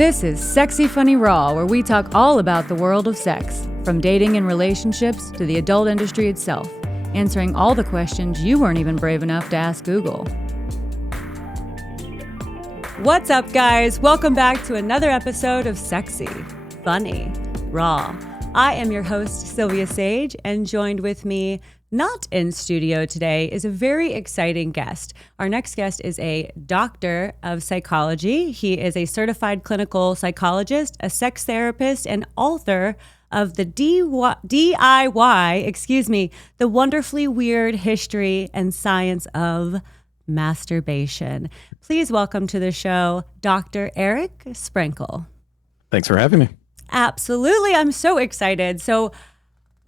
This is Sexy Funny Raw, where we talk all about the world of sex, from dating and relationships to the adult industry itself, answering all the questions you weren't even brave enough to ask Google. What's up, guys? Welcome back to another episode of Sexy Funny Raw. I am your host, Silvia Saige, and joined with me, not in studio today, is a very exciting guest. Our next guest is a doctor of psychology. He is a certified clinical psychologist, a sex therapist, and author of the The Wonderfully Weird History and Science of Masturbation. Please welcome to the show, Dr. Eric Sprankle. Thanks for having me. Absolutely. I'm so excited. So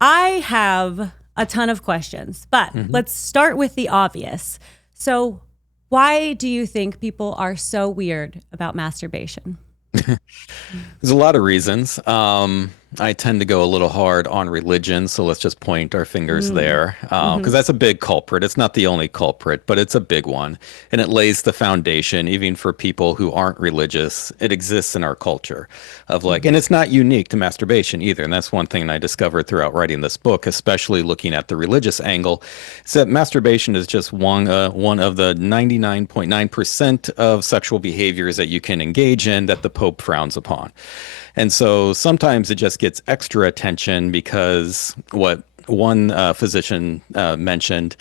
I have a ton of questions, but let's start with the obvious. So why do you think people are so weird about masturbation? There's a lot of reasons. I tend to go a little hard on religion, so let's just point our fingers there, because that's a big culprit. It's not the only culprit, but it's a big one, and it lays the foundation even for people who aren't religious. It exists in our culture of like, and it's not unique to masturbation either, and that's one thing I discovered throughout writing this book, especially looking at the religious angle, is that masturbation is just one of the 99.9% of sexual behaviors that you can engage in that the Pope frowns upon. And so sometimes it just gets extra attention because what one physician mentioned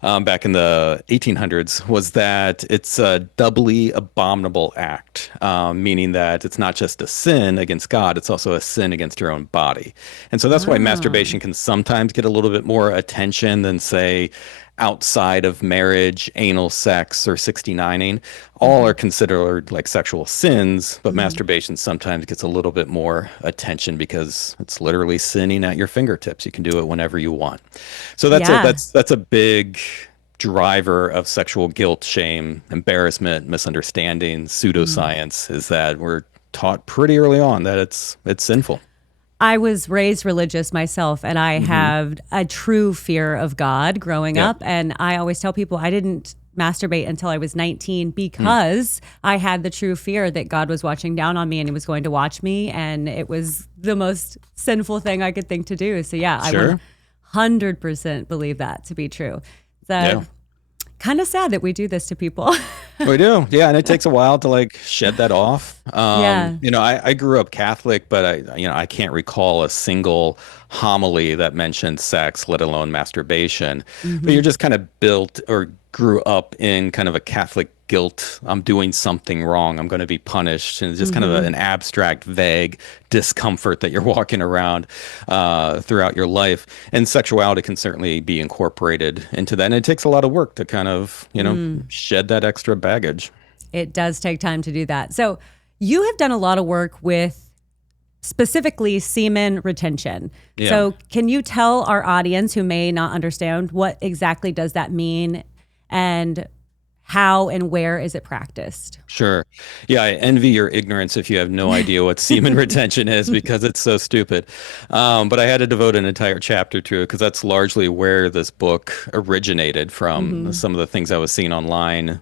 back in the 1800s was that it's a doubly abominable act, meaning that it's not just a sin against God, it's also a sin against your own body. And so that's why masturbation can sometimes get a little bit more attention than, say, outside of marriage, anal sex, or 69ing. All are considered like sexual sins, but masturbation sometimes gets a little bit more attention because it's literally sinning at your fingertips. You can do it whenever you want. So that's a big driver of sexual guilt, shame, embarrassment, misunderstanding, pseudoscience, is that we're taught pretty early on that it's sinful. I was raised religious myself, and I have a true fear of God growing up. And I always tell people I didn't masturbate until I was 19 because I had the true fear that God was watching down on me and he was going to watch me. And it was the most sinful thing I could think to do. So yeah, I 100% believe that to be true. So kind of sad that we do this to people. We do. Yeah. And it takes a while to like shed that off. You know, I grew up Catholic, but I can't recall a single homily that mentioned sex, let alone masturbation. But you're just kind of built or grew up in kind of a Catholic guilt. I'm doing something wrong. I'm going to be punished. And it's just kind of an abstract, vague discomfort that you're walking around throughout your life. And sexuality can certainly be incorporated into that. And it takes a lot of work to kind of, shed that extra baggage. It does take time to do that. So you have done a lot of work with specifically semen retention. Yeah. So can you tell our audience who may not understand what exactly does that mean and how and where is it practiced? Sure. Yeah, I envy your ignorance if you have no idea what semen retention is because it's so stupid. But I had to devote an entire chapter to it because that's largely where this book originated from, some of the things I was seeing online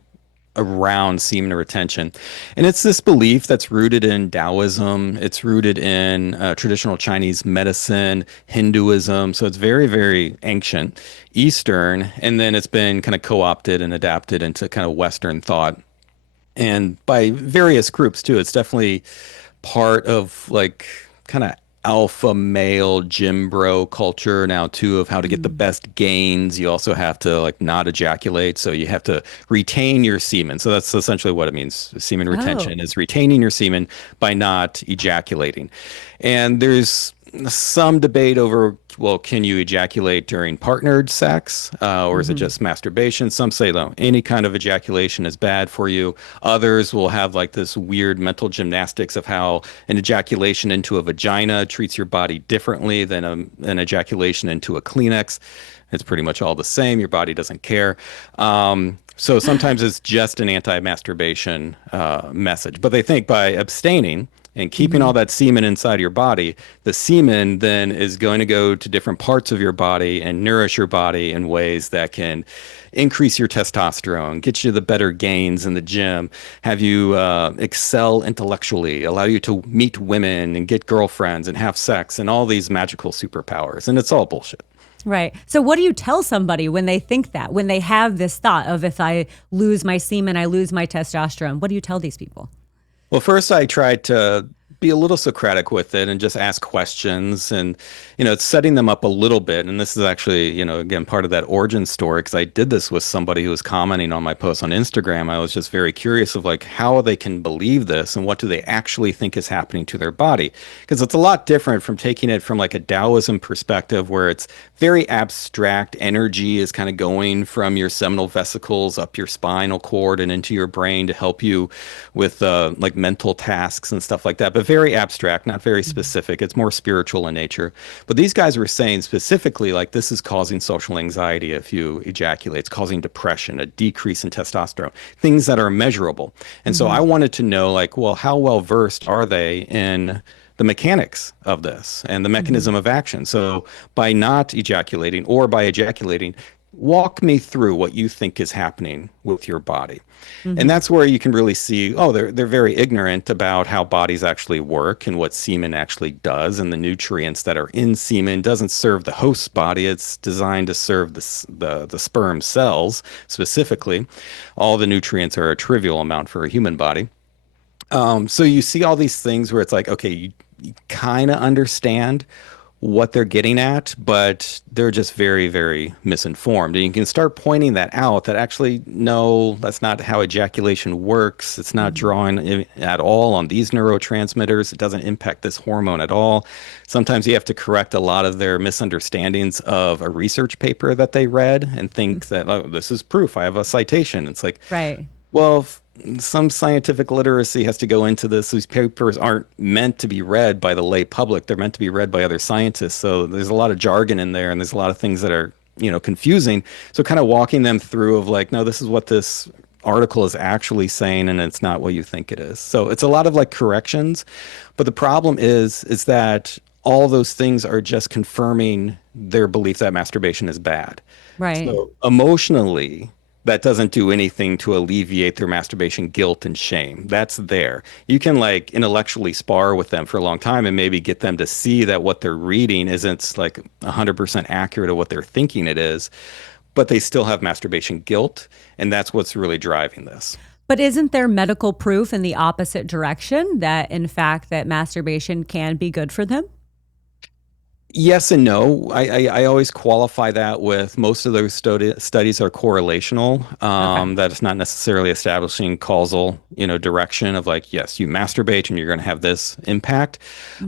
around semen retention. And it's this belief that's rooted in Taoism. It's rooted in traditional Chinese medicine, Hinduism. So it's very, very ancient, Eastern. And then it's been kind of co-opted and adapted into kind of Western thought. And by various groups too. It's definitely part of like kind of alpha male gym bro culture now too, of how to get the best gains. You also have to like not ejaculate, so you have to retain your semen. So that's essentially what it means. Semen retention is retaining your semen by not ejaculating. And there's some debate over, well, can you ejaculate during partnered sex or is it just masturbation? Some say, no, any kind of ejaculation is bad for you. Others will have like this weird mental gymnastics of how an ejaculation into a vagina treats your body differently than an ejaculation into a Kleenex. It's pretty much all the same. Your body doesn't care. So sometimes it's just an anti-masturbation message. But they think by abstaining and keeping all that semen inside your body. The semen then is going to go to different parts of your body and nourish your body in ways that can increase your testosterone, get you the better gains in the gym, have you excel intellectually, allow you to meet women and get girlfriends and have sex and all these magical superpowers. And it's all bullshit. Right. So what do you tell somebody when they think that, when they have this thought of if I lose my semen, I lose my testosterone? What do you tell these people? Well, first I tried to be a little Socratic with it and just ask questions and, it's setting them up a little bit. And this is actually, again, part of that origin story because I did this with somebody who was commenting on my post on Instagram. I was just very curious of like how they can believe this and what do they actually think is happening to their body? Because it's a lot different from taking it from like a Taoism perspective where it's very abstract. Energy is kind of going from your seminal vesicles up your spinal cord and into your brain to help you with like mental tasks and stuff like that. But very abstract, not very specific. It's more spiritual in nature. But these guys were saying specifically, like, this is causing social anxiety if you ejaculate. It's causing depression, a decrease in testosterone, things that are measurable. And so I wanted to know, like, well, how well versed are they in the mechanics of this and the mechanism of action? So by not ejaculating or by ejaculating, walk me through what you think is happening with your body. And that's where you can really see, oh, they're very ignorant about how bodies actually work and what semen actually does, and the nutrients that are in semen doesn't serve the host body. It's designed to serve the sperm cells specifically. All the nutrients are a trivial amount for a human body. So you see all these things where it's like, okay, you kind of understand what they're getting at, but they're just very, very misinformed. And you can start pointing that out that actually, no, that's not how ejaculation works. It's not drawing at all on these neurotransmitters. It doesn't impact this hormone at all. Sometimes you have to correct a lot of their misunderstandings of a research paper that they read and think that, oh, this is proof. I have a citation. It's like, Right. well, some scientific literacy has to go into this. These papers aren't meant to be read by the lay public. They're meant to be read by other scientists. So there's a lot of jargon in there, and there's a lot of things that are, confusing. So kind of walking them through of like, no, this is what this article is actually saying, and it's not what you think it is. So it's a lot of like corrections. But the problem is that all those things are just confirming their belief that masturbation is bad. Right. So emotionally, that doesn't do anything to alleviate their masturbation guilt and shame. That's there. You can like intellectually spar with them for a long time and maybe get them to see that what they're reading isn't like 100% accurate of what they're thinking it is, but they still have masturbation guilt. And that's what's really driving this. But isn't there medical proof in the opposite direction that in fact that masturbation can be good for them? Yes and no. I always qualify that with most of those studies are correlational. Okay. That it's not necessarily establishing causal, direction of like, yes, you masturbate and you're going to have this impact.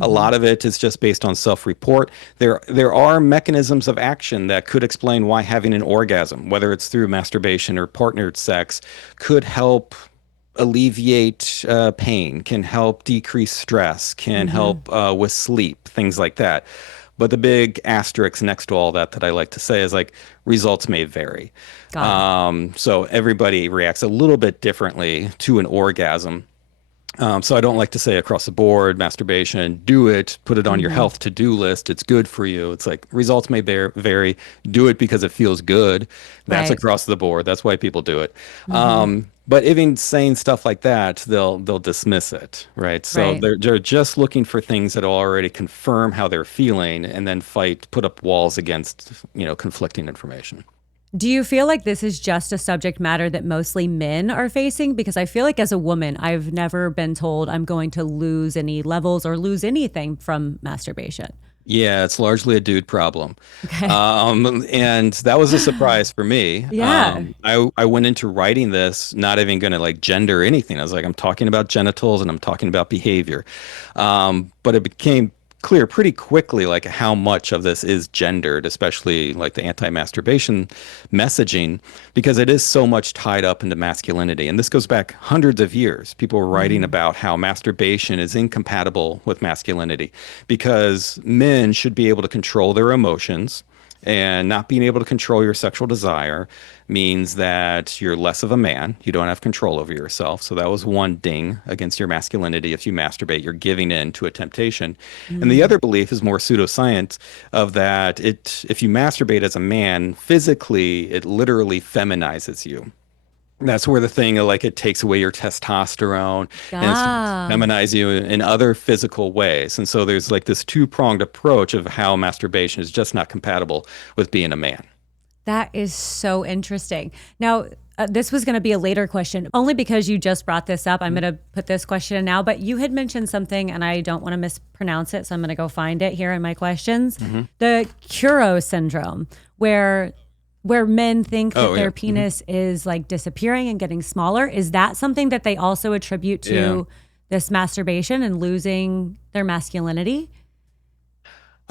A lot of it is just based on self-report. There are mechanisms of action that could explain why having an orgasm, whether it's through masturbation or partnered sex, could help alleviate pain, can help decrease stress, can help with sleep, things like that. But the big asterisk next to all that I like to say is like results may vary. So everybody reacts a little bit differently to an orgasm. So I don't like to say across the board, masturbation, do it, put it on your health to-do list. It's good for you. It's like results may vary. Do it because it feels good. That's Right. across the board. That's why people do it. But even saying stuff like that, they'll dismiss it, right? So Right. they're just looking for things that will already confirm how they're feeling and then put up walls against, conflicting information. Do you feel like this is just a subject matter that mostly men are facing? Because I feel like as a woman, I've never been told I'm going to lose any levels or lose anything from masturbation. Yeah, it's largely a dude problem. Okay. And that was a surprise for me. Yeah. I went into writing this not even going to like gender anything. I was like, I'm talking about genitals and I'm talking about behavior. But it became clear pretty quickly like how much of this is gendered, especially like the anti-masturbation messaging, because it is so much tied up into masculinity. And this goes back hundreds of years. People were writing about how masturbation is incompatible with masculinity because men should be able to control their emotions And not being able to control your sexual desire means that you're less of a man. You don't have control over yourself. So that was one ding against your masculinity. If you masturbate, you're giving in to a temptation. And the Mm. other belief is more pseudoscience of that if you masturbate as a man, physically, it literally feminizes you. That's where the thing of like it takes away your testosterone and it starts to Ah. feminize you in other physical ways. And so there's like this two-pronged approach of how masturbation is just not compatible with being a man. That is so interesting. Now, this was going to be a later question, only because you just brought this up. I'm going to put this question in now, but you had mentioned something and I don't want to mispronounce it. So I'm going to go find it here in my questions. The Kuro syndrome, where men think that Oh, their yeah. penis is like disappearing and getting smaller. Is that something that they also attribute to Yeah. this masturbation and losing their masculinity?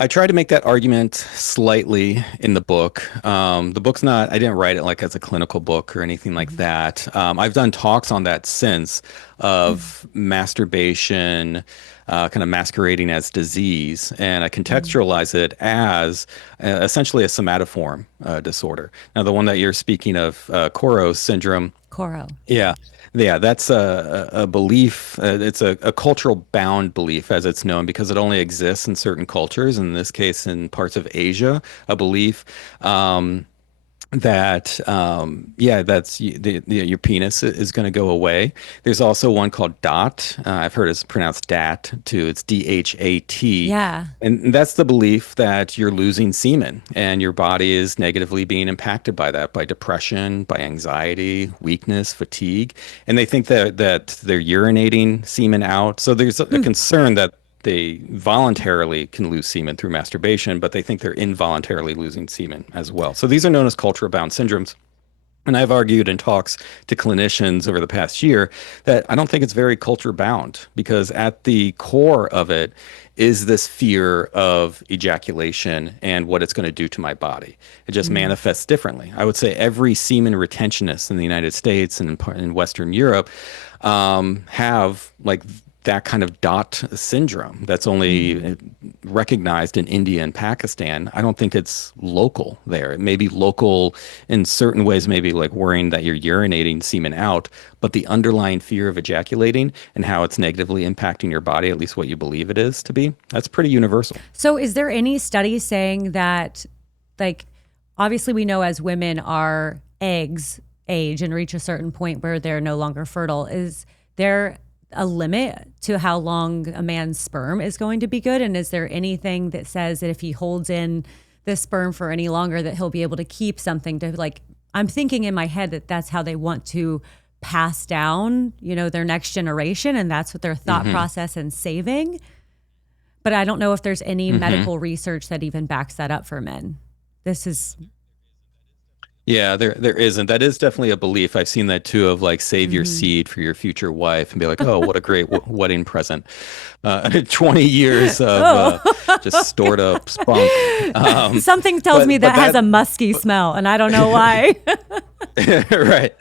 I try to make that argument slightly in the book. The book's not, I didn't write it like as a clinical book or anything like that. I've done talks on that since of masturbation kind of masquerading as disease, and I contextualize it as essentially a somatoform disorder. Now, the one that you're speaking of, Koro syndrome, Koro. yeah. Yeah, that's a belief. It's a cultural bound belief, as it's known, because it only exists in certain cultures. In this case, in parts of Asia, a belief that yeah, your penis is going to go away. There's also one called DOT. I've heard it's pronounced DAT too. It's DHAT. Yeah. And that's the belief that you're losing semen and your body is negatively being impacted by that, by depression, by anxiety, weakness, fatigue. And they think that they're urinating semen out. So there's a concern that they voluntarily can lose semen through masturbation, but they think they're involuntarily losing semen as well. So these are known as cultural bound syndromes. And I've argued in talks to clinicians over the past year that I don't think it's very culture bound because at the core of it is this fear of ejaculation and what it's going to do to my body. It just manifests differently. I would say every semen retentionist in the United States and in Western Europe have like that kind of dot syndrome that's only recognized in India and Pakistan. I don't think it's local there. It may be local in certain ways, maybe like worrying that you're urinating semen out, but the underlying fear of ejaculating and how it's negatively impacting your body, at least what you believe it is to be, that's pretty universal. So is there any study saying that, like, obviously we know as women our eggs age and reach a certain point where they're no longer fertile. Is there a limit to how long a man's sperm is going to be good? And is there anything that says that if he holds in the sperm for any longer that he'll be able to keep something to, like, I'm thinking in my head that that's how they want to pass down, you know, their next generation. And that's what their thought process and saving. But I don't know if there's any medical research that even backs that up for men. This is Yeah, there isn't. That is definitely a belief. I've seen that too of like save your seed for your future wife and be like, oh, what a great wedding present. 20 years of just stored up spunk. something tells me that has a musky smell, and I don't know why. Right.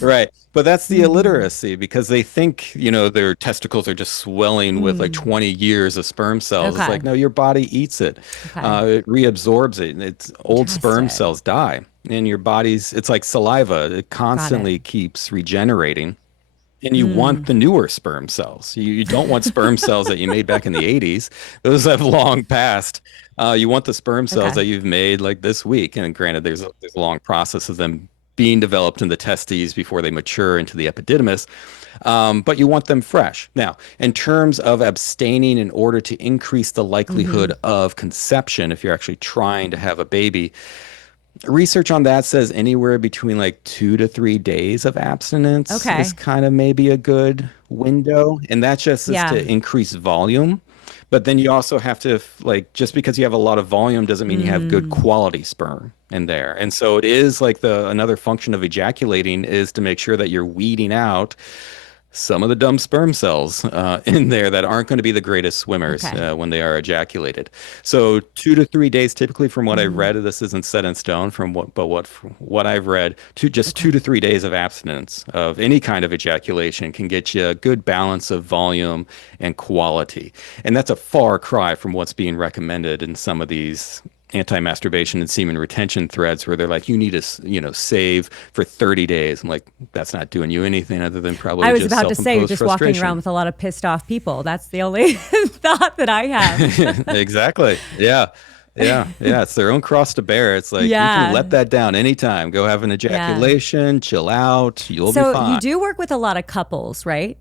Right. But that's the illiteracy because they think, you know, their testicles are just swelling with like 20 years of sperm cells. It's Okay. like, no, your body eats it. Okay. It reabsorbs it. It's old sperm Interesting. cells die. And your body's, it's like saliva. It constantly keeps regenerating. And you want the newer sperm cells. You don't want sperm cells that you made back in the 80s. Those have long passed. You want the sperm cells Okay. that you've made like this week. And granted, there's a long process of them being developed in the testes before they mature into the epididymis. But you want them fresh. Now, in terms of abstaining in order to increase the likelihood of conception, if you're actually trying to have a baby, research on that says anywhere between like 2 to 3 days of abstinence Okay. is kind of maybe a good window. And that just is Yeah. to increase volume. But then you also have to, like, just because you have a lot of volume doesn't mean you have good quality sperm in there. And so it is like another function of ejaculating is to make sure that you're weeding out some of the dumb sperm cells in there that aren't going to be the greatest swimmers Okay. when they are ejaculated. So 2 to 3 days, typically, from what I've read, this isn't set in stone. From what I've read, just 2 to 3 days of abstinence of any kind of ejaculation can get you a good balance of volume and quality. And that's a far cry from what's being recommended in some of these anti-masturbation and semen retention threads where they're like, you need to, save for 30 days. I'm like, that's not doing you anything other than probably I was just about to say, you're self-imposed just walking around frustration. with a lot of pissed off people. That's the only thought that I have. Exactly. Yeah. Yeah. Yeah. It's their own cross to bear. It's like, you can Yeah. let that down anytime. Go have an Yeah. ejaculation, chill out. You'll be So you fine. do work with a lot of couples, right?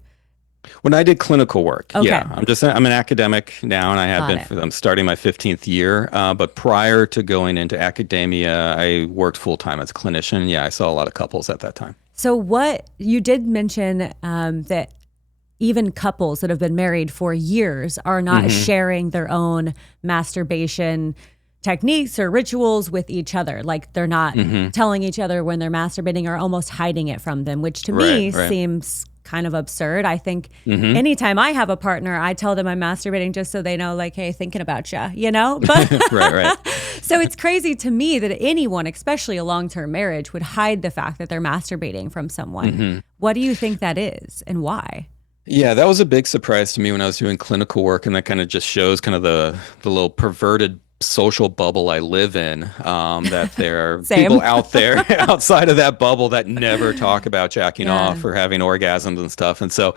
When I did clinical work, Okay. yeah, I'm an academic now, and I have Got been. it. I'm starting my 15th year. But prior to going into academia, I worked full time as a clinician. Yeah, I saw a lot of couples at that time. So what you did mention that even couples that have been married for years are not sharing their own masturbation techniques or rituals with each other. Like they're not telling each other when they're masturbating or almost hiding it from them, which to me Right, right. seems kind of absurd. I think anytime I have a partner, I tell them I'm masturbating just so they know, like, hey, thinking about you. But Right, right. so it's crazy to me that anyone, especially a long-term marriage, would hide the fact that they're masturbating from someone. What do you think that is and why? Yeah, that was a big surprise to me when I was doing clinical work, and that kind of just shows kind of the little perverted social bubble I live in. That there are people Same. out there outside of that bubble that never talk about jacking Yeah. off or having orgasms and stuff. And so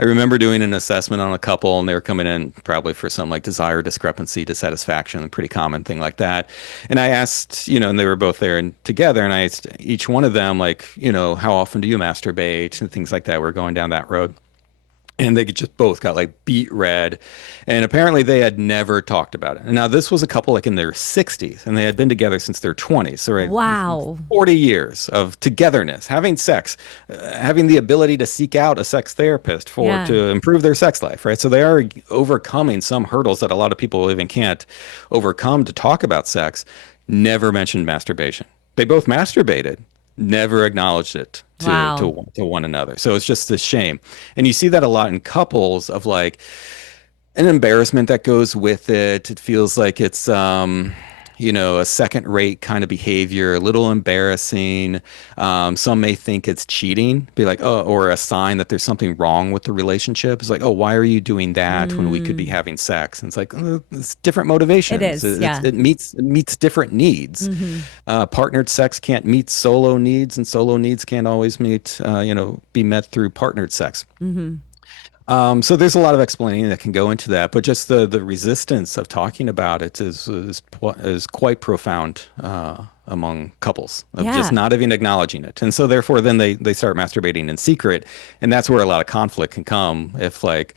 I remember doing an assessment on a couple, and they were coming in probably for some like desire discrepancy, dissatisfaction, a pretty common thing like that. And I asked, and they were both there and together, and I asked each one of them, like, how often do you masturbate and things like that. We're going down that road. And they just both got like beet red. And apparently they had never talked about it. And now this was a couple like in their 60s, and they had been together since their 20s. So right, Wow. 40 years of togetherness, having sex, having the ability to seek out a sex therapist Yeah. to improve their sex life, right? So they are overcoming some hurdles that a lot of people even can't overcome to talk about sex. Never mentioned masturbation. They both masturbated, never acknowledged it Wow. to one another. So it's just a shame. And you see that a lot in couples of like an embarrassment that goes with it. It feels like it's a second rate kind of behavior, a little embarrassing. Some may think it's cheating, be like, oh, or a sign that there's something wrong with the relationship. It's like, oh, why are you doing that when we could be having sex? And it's like, it's different motivations. It is, yeah. It meets different needs. Partnered sex can't meet solo needs, and solo needs can't always be met through partnered sex. So there's a lot of explaining that can go into that, but just the resistance of talking about it is quite profound among couples of just not even acknowledging it. And so therefore then they start masturbating in secret, and that's where a lot of conflict can come if like,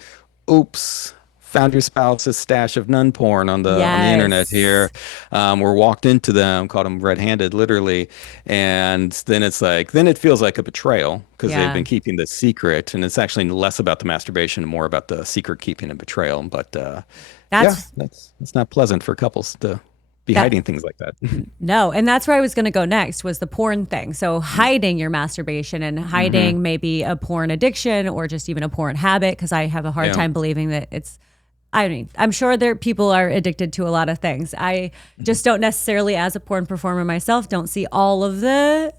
oops, found your spouse's stash of nun porn on the internet here, or walked into them, caught them red-handed, literally, and then it's like, then it feels like a betrayal because they've been keeping this secret, and it's actually less about the masturbation and more about the secret keeping and betrayal. But that's not pleasant for couples to be hiding things like that. No, and that's where I was going to go next was the porn thing. So hiding your masturbation and hiding maybe a porn addiction or just even a porn habit, because I have a hard time believing that it's, I mean, I'm sure people are addicted to a lot of things. I just don't necessarily, as a porn performer myself, don't see all of the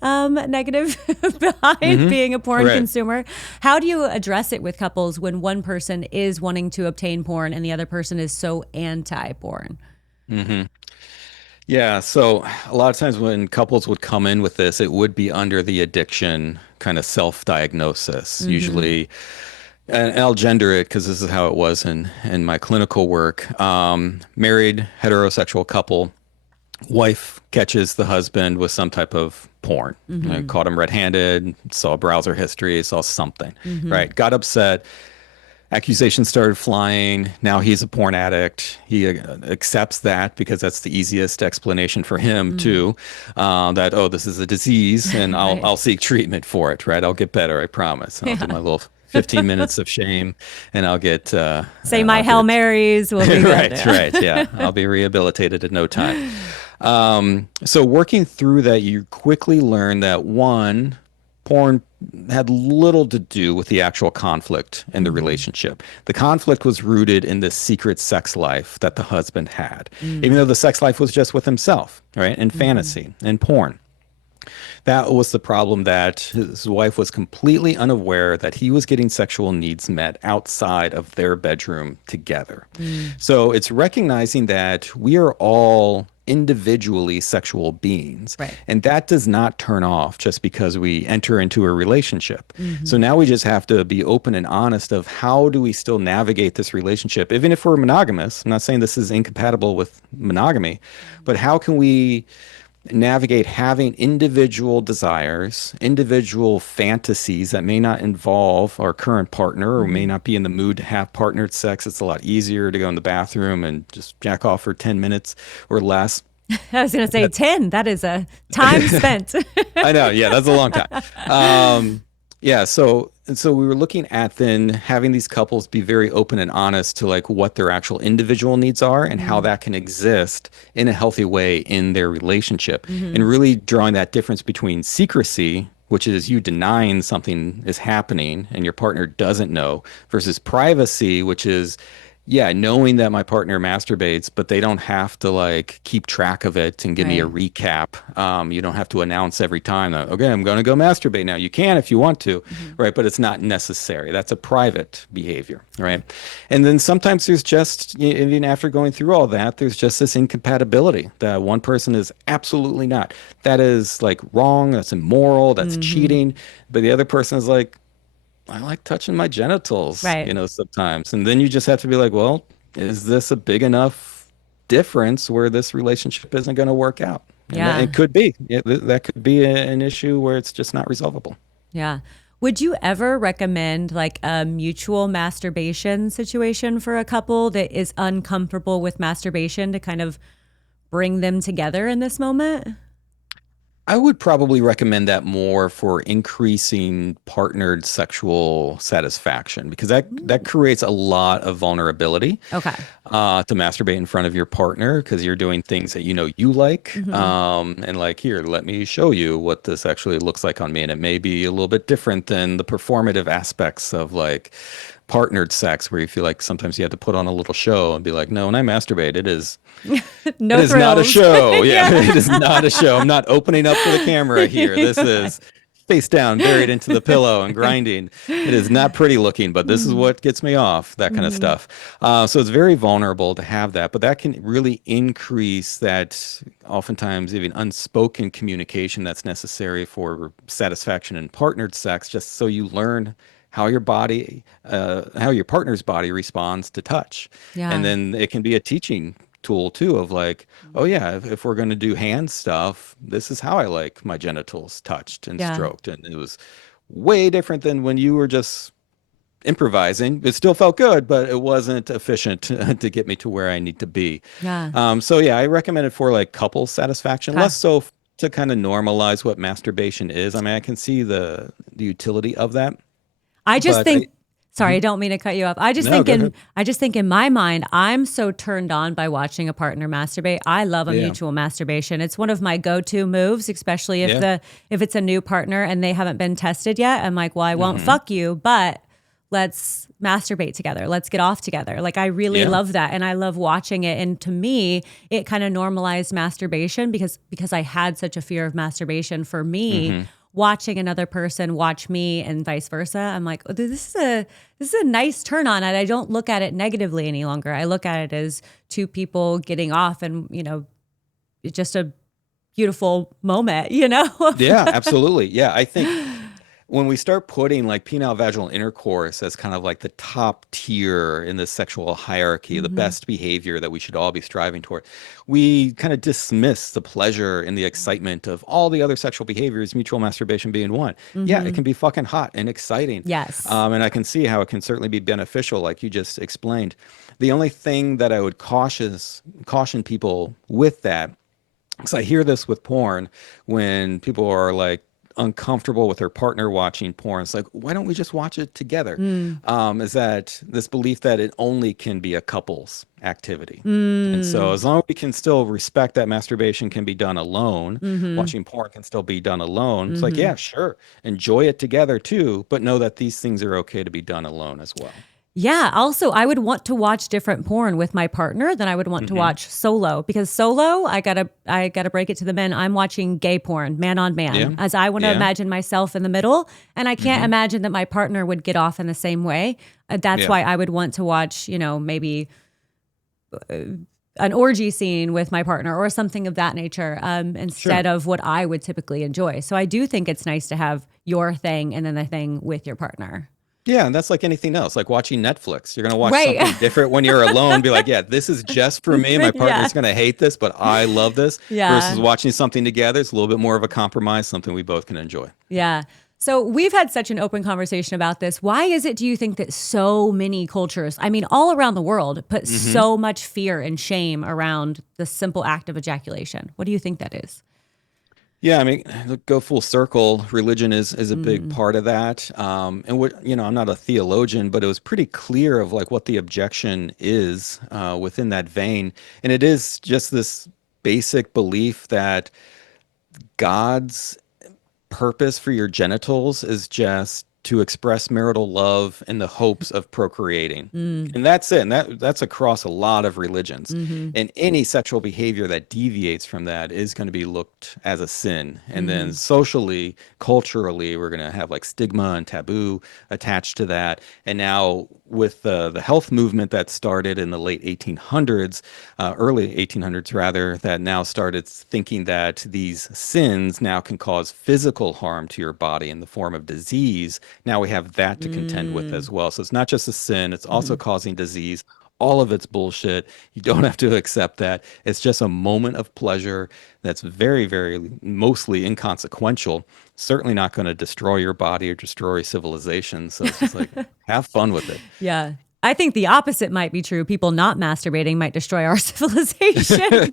negative behind being a porn consumer. How do you address it with couples when one person is wanting to obtain porn and the other person is so anti-porn? Yeah, so a lot of times when couples would come in with this, it would be under the addiction kind of self-diagnosis, usually. And I'll gender it because this is how it was in my clinical work. Married heterosexual couple, wife catches the husband with some type of porn. Caught him red-handed, saw browser history, saw something, right? Got upset. Accusations started flying. Now he's a porn addict. He accepts that because that's the easiest explanation for him too. That, oh, this is a disease, and I'll seek treatment for it. Right? I'll get better. I promise. I'll do my little 15 minutes of shame, and I'll get say my Hail Marys. Will be good. Right. Yeah, I'll be rehabilitated in no time. So working through that, you quickly learn that one, porn had little to do with the actual conflict in the relationship. The conflict was rooted in this secret sex life that the husband had, even though the sex life was just with himself, right? And fantasy and porn. That was the problem, that his wife was completely unaware that he was getting sexual needs met outside of their bedroom together. So it's recognizing that we are all individually sexual beings. Right. And that does not turn off just because we enter into a relationship. Mm-hmm. So now we just have to be open and honest of how do we still navigate this relationship, even if we're monogamous. I'm not saying this is incompatible with monogamy, but how can we navigate having individual desires, individual fantasies that may not involve our current partner or may Mm-hmm. not be in the mood to have partnered sex. It's a lot easier to go in the bathroom and just jack off for 10 minutes or less. I was going to say 10. That is a time spent. I know. Yeah, that's a long time. Yeah, so we were looking at then having these couples be very open and honest to like what their actual individual needs are and how that can exist in a healthy way in their relationship, and really drawing that difference between secrecy, which is you denying something is happening and your partner doesn't know, versus privacy, which is yeah, knowing that my partner masturbates, but they don't have to like keep track of it and give me a Right. recap. You don't have to announce every time that, okay, I'm going to go masturbate now. You can if you want to, right? But it's not necessary. That's a private behavior, right? And then sometimes there's just, even after going through all that, there's just this incompatibility that one person is absolutely not. That is like wrong. That's immoral. That's Mm-hmm. cheating. But the other person is like, I like touching my genitals, Right. sometimes. And then you just have to be like, well, is this a big enough difference where this relationship isn't going to work out? And that, Yeah. it could be. That could be an issue where it's just not resolvable. Yeah. Would you ever recommend like a mutual masturbation situation for a couple that is uncomfortable with masturbation to kind of bring them together in this moment? I would probably recommend that more for increasing partnered sexual satisfaction because that creates a lot of vulnerability Okay. to masturbate in front of your partner because you're doing things that you know you like. Mm-hmm. And like, here, let me show you what this actually looks like on me. And it may be a little bit different than the performative aspects of like partnered sex where you feel like sometimes you have to put on a little show and be like, no, when I masturbate, it No is not a thrills. show. Yeah, Yeah. it is not a show. I'm not opening up for the camera here. This is face down, buried into the pillow and grinding. It is not pretty looking, but this is what gets me off, that kind of Mm-hmm. stuff. So it's very vulnerable to have that, but that can really increase that oftentimes even unspoken communication that's necessary for satisfaction in partnered sex, just so you learn how your partner's body responds to touch. And Yeah. then it can be a teaching tool too of like, oh yeah, if we're going to do hand stuff, this is how I like my genitals touched and Yeah. stroked. And it was way different than when you were just improvising. It still felt good, but it wasn't efficient to get me to where I need to be. Yeah. So yeah, I recommend it for like couple satisfaction, Okay. less so to kind of normalize what masturbation is. I mean, I can see the utility of that, I just but I think, sorry, I don't mean to cut you off. no, go ahead. I just think in my mind, I'm so turned on by watching a partner masturbate. I love a Yeah, mutual masturbation. It's one of my go-to moves, especially yeah. if it's a new partner and they haven't been tested yet. I'm like, well, I won't Hmm. fuck you, but let's masturbate together. Let's get off together. Like I really Yeah. love that and I love watching it, and to me, it kind of normalized masturbation because I had such a fear of masturbation. For me, Hmm. watching another person watch me and vice versa, I'm like, oh, this is a nice turn on, and I don't look at it negatively any longer. I look at it as two people getting off, and it's just a beautiful moment. Yeah, absolutely. Yeah, I think when we start putting like penile vaginal intercourse as kind of like the top tier in the sexual hierarchy, the Hmm. best behavior that we should all be striving toward, we kind of dismiss the pleasure and the excitement of all the other sexual behaviors, mutual masturbation being one. Yeah, it Hmm. can be fucking hot and exciting. Yes. And I can see how it can certainly be beneficial, like you just explained. The only thing that I would caution people with that, because I hear this with porn when people are like uncomfortable with their partner watching porn. It's like, why don't we just watch it together? Mm. Is that this belief that it only can be a couple's activity. And so Mm. as long as we can still respect that masturbation can be done alone, Hmm. watching porn can still be done alone. It's like, Hmm. yeah, sure. Enjoy it together too, but know that these things are okay to be done alone as well. Yeah. Also, I would want to watch different porn with my partner than I would want to Hmm. watch solo, because solo, I gotta break it to the men. I'm watching gay porn, man on man, Yeah. as I want to Yeah. imagine myself in the middle, and I can't Hmm. imagine that my partner would get off in the same way. That's Yeah. why I would want to watch, maybe an orgy scene with my partner or something of that nature, instead of what I would typically enjoy. So I do think it's nice to have your thing and then the thing with your partner. Yeah, and that's like anything else, like watching Netflix. You're going to watch Right. something different when you're alone, be like, yeah, this is just for me. My Yeah. partner's going to hate this, but I love this. Versus Yeah. watching something together. It's a little bit more of a compromise, something we both can enjoy. Yeah. So we've had such an open conversation about this. Why is it, do you think, that so many cultures, I mean, all around the world, put so much fear and shame around the simple act of ejaculation? What do you think that is? Yeah, I mean, go full circle. Religion is a big part of that. And what, I'm not a theologian, but it was pretty clear of like what the objection is within that vein. And it is just this basic belief that God's purpose for your genitals is just to express marital love in the hopes of procreating. And that's it. And that's across a lot of religions. And any sexual behavior that deviates from that is going to be looked as a sin. And then socially, culturally, we're going to have like stigma and taboo attached to that. And now with the health movement that started in the late 1800s, early 1800s rather, that now started thinking that these sins now can cause physical harm to your body in the form of disease. Now we have that to contend with as well. So it's not just a sin, it's also causing disease. All of it's bullshit. You don't have to accept that. It's just a moment of pleasure that's very, very mostly inconsequential. Certainly not going to destroy your body or destroy civilization. So it's just like, have fun with it. Yeah. I think the opposite might be true. People not masturbating might destroy our civilization.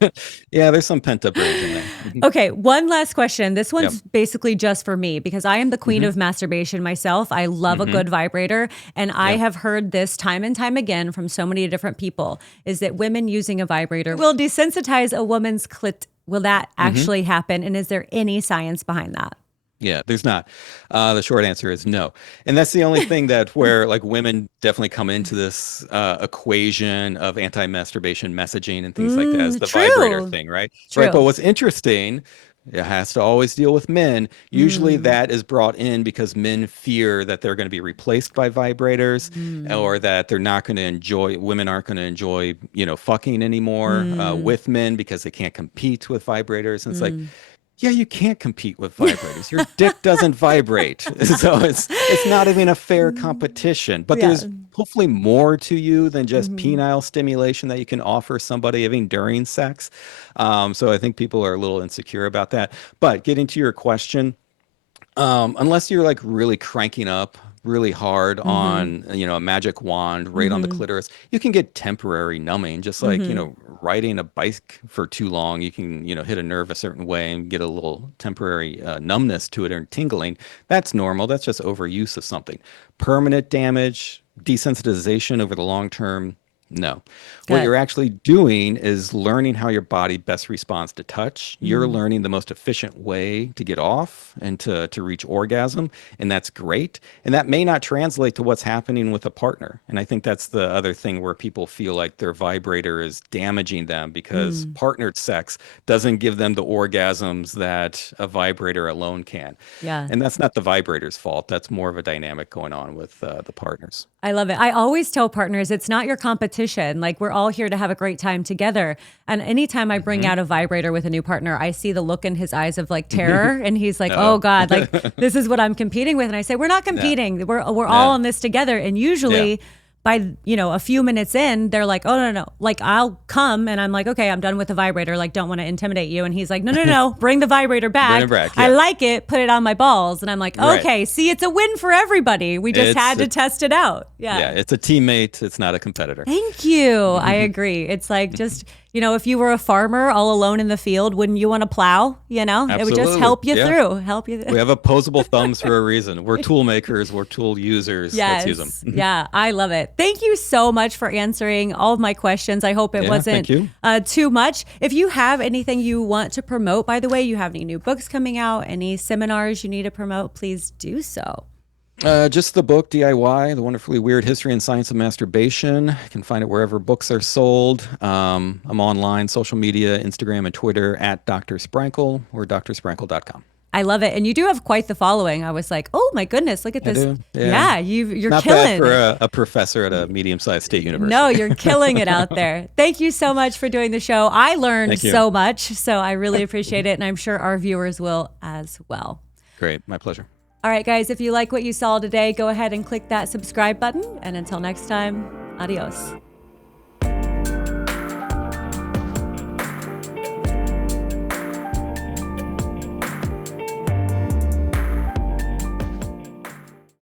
Yeah, there's some pent up rage in there. Okay, one last question. This one's basically just for me because I am the queen of masturbation myself. I love a good vibrator. And I have heard this time and time again from so many different people, is that women using a vibrator will desensitize a woman's clit. Will that actually happen? And is there any science behind that? Yeah, there's not. The short answer is no. And that's the only thing that where like women definitely come into this equation of anti-masturbation messaging and things like that as the vibrator thing, right? True. Right. But what's interesting, it has to always deal with men. Usually that is brought in because men fear that they're going to be replaced by vibrators or that they're not going to enjoy, women aren't going to enjoy, fucking anymore with men because they can't compete with vibrators. And it's like, yeah, you can't compete with vibrators. Your dick doesn't vibrate. So it's not even a fair competition. But there's hopefully more to you than just penile stimulation that you can offer somebody even during sex. So I think people are a little insecure about that. But getting to your question, unless you're like really cranking up really hard on a magic wand right on the clitoris, you can get temporary numbing, just like riding a bike for too long. You can hit a nerve a certain way and get a little temporary numbness to it or tingling. That's normal. That's just overuse of something. Permanent damage, desensitization over the long term, no. What you're actually doing is learning how your body best responds to touch. You're learning the most efficient way to get off and to reach orgasm, and that's great. And that may not translate to what's happening with a partner. And I think that's the other thing where people feel like their vibrator is damaging them because partnered sex doesn't give them the orgasms that a vibrator alone can. Yeah. And that's not the vibrator's fault. That's more of a dynamic going on with the partners. I love it. I always tell partners it's not your competition. Like we're all here to have a great time together. And anytime I bring out a vibrator with a new partner, I see the look in his eyes of like terror. And he's like, oh God, like this is what I'm competing with. And I say, we're not competing. We're all in this together. And usually by, a few minutes in, they're like, oh, no. Like I'll come and I'm like, okay, I'm done with the vibrator. Like, don't want to intimidate you. And he's like, no, bring the vibrator back. Bring it back, I like it. Put it on my balls. And I'm like, okay, see, it's a win for everybody. We just had to test it out. Yeah, it's a teammate. It's not a competitor. Thank you. I agree. It's like just, if you were a farmer all alone in the field, wouldn't you want to plow? Absolutely. It would just help you through. We have opposable thumbs for a reason. We're tool makers. We're tool users. Yes. Let's use them. Yeah, I love it. Thank you so much for answering all of my questions. I hope it wasn't too much. If you have anything you want to promote, by the way, you have any new books coming out, any seminars you need to promote, please do so. Just the book, DIY, The Wonderfully Weird History and Science of Masturbation. You can find it wherever books are sold. I'm online, social media, Instagram and Twitter at Dr. Sprankle or drsprankle.com. I love it. And you do have quite the following. I was like, oh my goodness, look at this. do, Yeah, you're Not killing. bad for a professor at a medium-sized state university. No, you're killing it out there. Thank you so much for doing the show. I learned Thank you. so much, so I really appreciate it. And I'm sure our viewers will as well. Great. My pleasure. All right, guys, if you like what you saw today, go ahead and click that subscribe button. And until next time, adios.